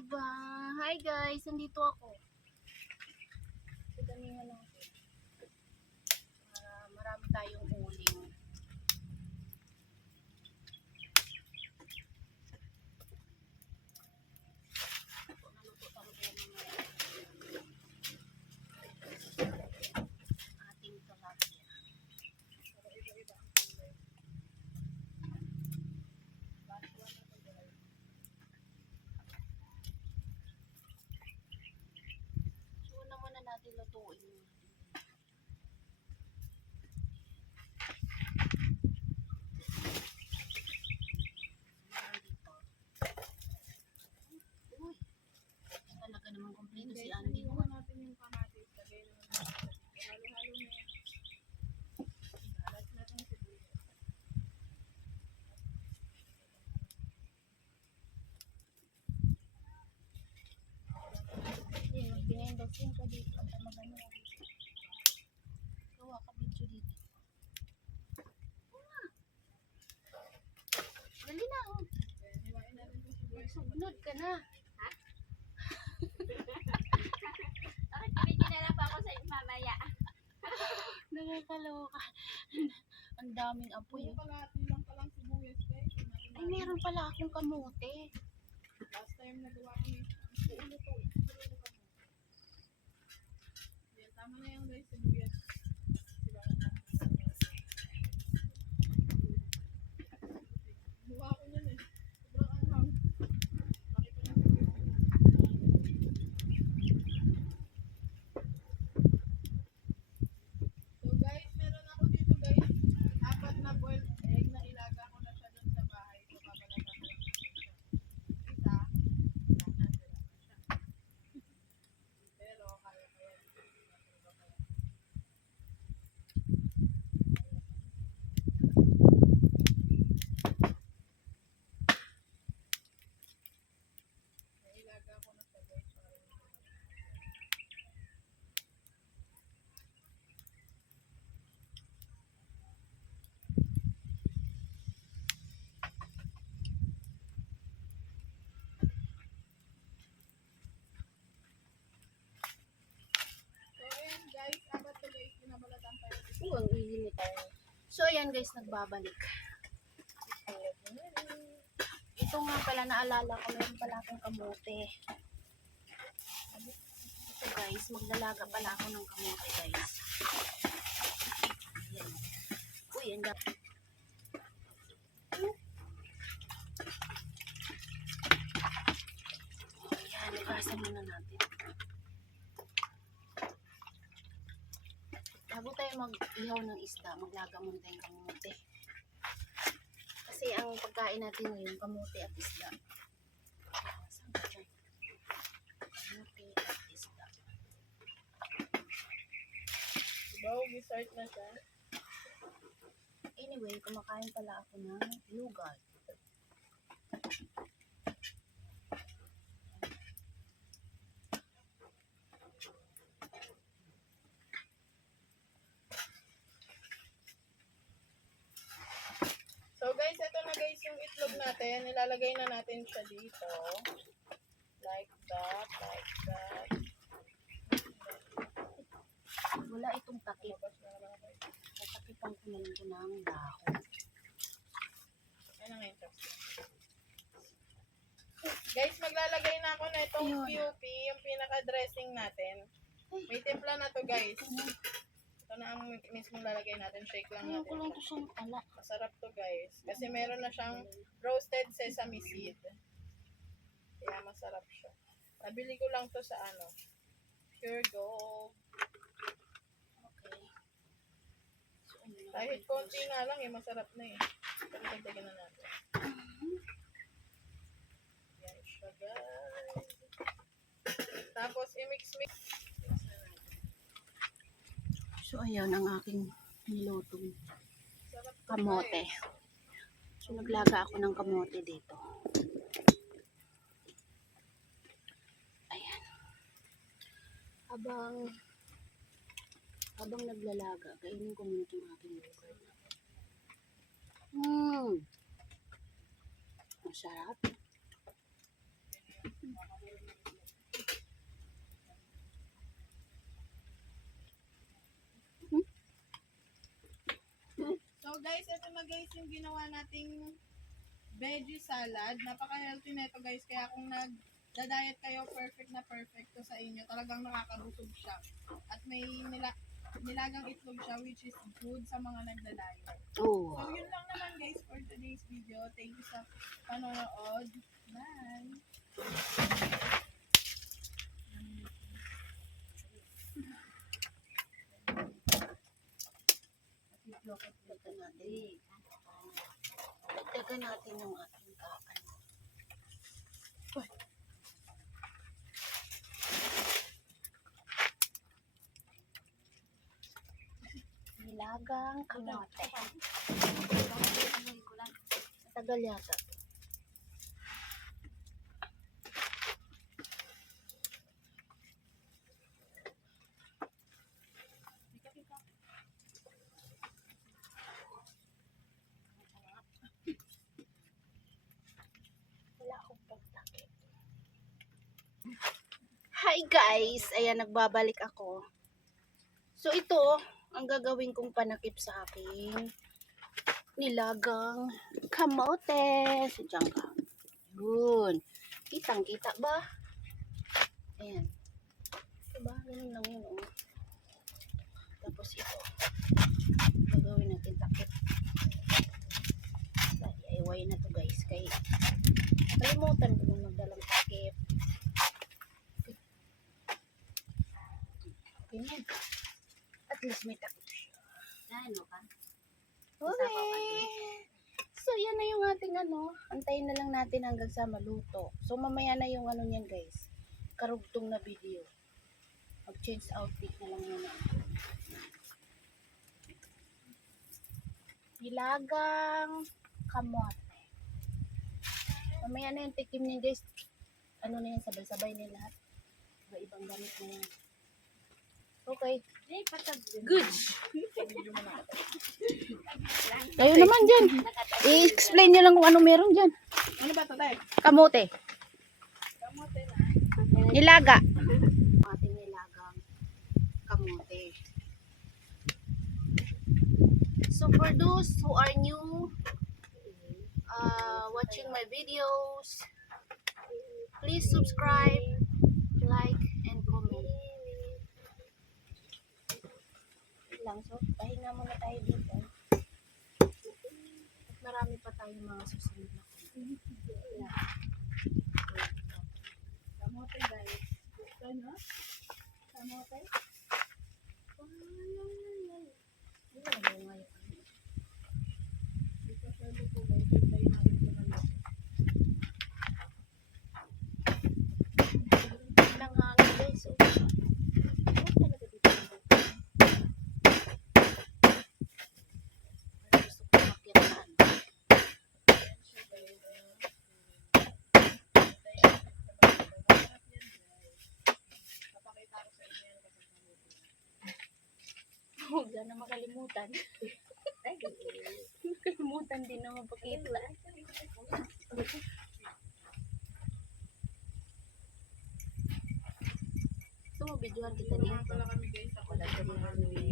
diba? Hi guys, nandito ako. Damihan natin. Marami tayong uling. Naluto talaga yung mga ating tilapia. Pero iba-iba ang kulay. So, una muna natin lutuin. Uy, talaga naman kompleto si Andy. Nagawa natin yung kamatis. Lagay naman natin. Halo-halo na yan. Alat natin yung sibuyas. Hindi, mag-binendosin ka dito. At magano. Gawa ka video dito. Dali na, oh. Hiwain natin yung sibuyas. Sugnod ka na. Ha? Bakit pinigyan pa ako sa mamaya? Nakakaloka. Ang daming apoy. Puro kalahati lang palang sibuyas, guys. Ay, meron pala akong kamote. Last time nagawa ko yung ulo to. Yan, tama na yan, guys. Sibuyas. Gawa ko yan eh. Sobrang anghang. Bakit ko yung So guys, meron ako dito guys. 4 na boiled egg na ilaga ko na siya dun sa bahay. So babalatan ko lang natin siya. Isa, wala na, sila na siya. Pero kaya ko yan. Nailaga ko na siya guys. Para hindi ko So ayan guys, apat to guys. Binabalatan tayo. Ang init. So, ayan guys, nagbabalik. Ito nga pala, naalala ko, meron pala akong kamote. Ito guys, maglalaga pala ako ng kamote guys. Ayan. Uy, ang dami. Ayan, ikasan muna natin. Bago tayo mag-ihaw ng isda, maglaga muna tayong kamote. Kasi ang pagkain natin ngayon, kamote at isda. Saan ba dyan? Kamote at isda. Diba, start na siya. Anyway, kumakain pala ako ng lugaw. So guys, ito na guys yung itlog natin. Ilalagay na natin siya dito. Like that, like that. Wala itong takip. Labas na naman guys. Tatakipan ko na lang ito ng dahon. Ano nga yung chops? Guys, maglalagay na ako na itong Ayun. PUP, yung pinaka-dressing natin. May timpla na to guys. Ito na ang mismong lalagay natin. Shake lang Ayaw ko lang natin. ito siyang pala. Masarap to guys. Kasi meron na siyang roasted sesame seed. Kaya masarap siya. Nabili ko lang to sa ano, Pure Gold. Okay. So, ano na Kahit ako? konti nga lang eh, masarap na eh. Pero dagdagan na natin. Yan siya guys. Tapos i-mix-mix. So, ayan ang aking nilutong Sarap to, kamote. guys. So, naglaga ako ng kamote dito. Ayan. Habang naglalaga, kainin ko muna itong aking lugaw. Masarap. So guys, ito na guys yung ginawa nating veggie salad. Napaka-healthy na ito guys. Kaya kung nag-diet kayo, perfect na perfect to sa inyo. Talagang nakakabusog siya. At may nilagang itlog siya which is good sa mga nagda-diet. Oh. So yun lang naman guys for today's video. Thank you sa panonood. Bye! Dagdagan natin. Dagdagan natin yung ating kaan. Uy. Nilagang kamote. Tagal yata. Wala akong pagtakip. Hi guys! Ayan, nagbabalik ako. So ito, ang gagawin kong panakip sa aking nilagang kamote. Sadyang ka. Yun. Kitang-kita ba? Ayan. Diba? Ganun lang yun, oh. Tapos ito. Gagawin natin takip. DIY na to guys. Kaya kalimutan ko nung magdalang takip. Okay na. At least may takip siya. Ano ka? Okay. So, yan na yung ating ano. Antayin na lang natin hanggang sa maluto. So, mamaya na yung ano niyan guys. Karugtong na video. Mag-change outfit na lang muna. Nilagang kamote. Mamaya na yung tikim niya guys. Ano na yan, sabay-sabay na lahat. Iba-ibang gamit na yan. Okay. Good. Kayo naman dyan. I-explain nyo lang kung ano meron dyan. Ano ba ito tayo? Kamote. Kamote na. Nilaga. Ating nilagang kamote. So for those who are new watching my videos, please subscribe, like, and comment. Lang. So, pahinga muna tayo dito. At marami pa tayong mga susunod na Kamote guys. Gusto nyo? Kamote? Hindi na ba ngayon? Dito sa lupo guys. Hintayin natin ito na lang. Ilang hangin guys. So, ano talaga dito? Gusto ko makitaan. Papakita ko sa inyo yan kapag naluto. Huwag na makalimutan. Kalimutan din na mapakita. Ito, videohan kita Tulungan dito. pala kami guys. Ako Wala ka rin